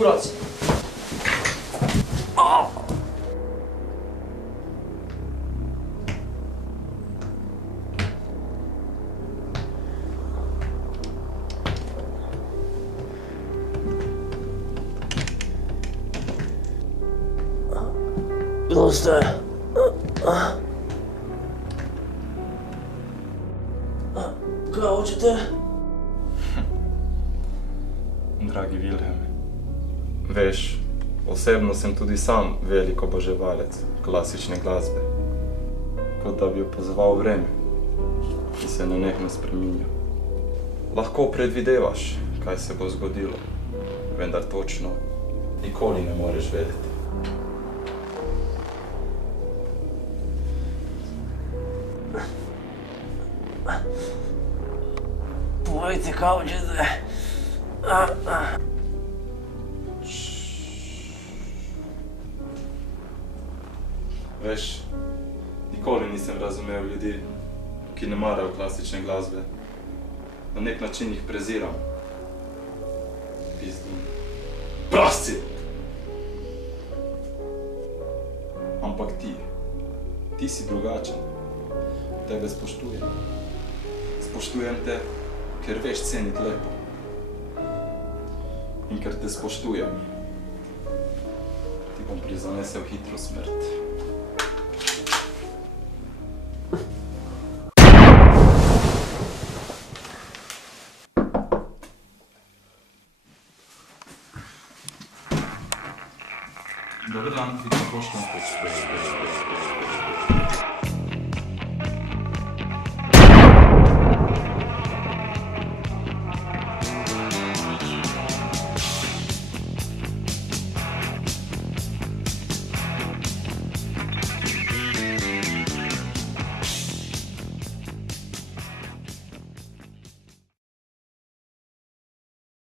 kurac. Kdo ste? Kaj hočete? Dragi Vilhelm, veš, osebno sem tudi sam velik oboževalec klasične glasbe. Kot da bi opazoval vreme, ki se nenehno spreminja. Lahko predvidevaš, kaj se bo zgodilo, vendar točno nikoli ne moreš vedeti. Povejte, kaj hočete? Veš, nikoli nisem razumel ljudi, ki ne marajo klasične glasbe. Na nek način jih preziram. Pizdim. Prasci! Ampak ti si drugačen. Tebe spoštujem. Spoštujem te, ker veš ceniti lepo. In ker te spoštujem, ti bom prizanesel hitro smrt. Dober dan, vidim pošten.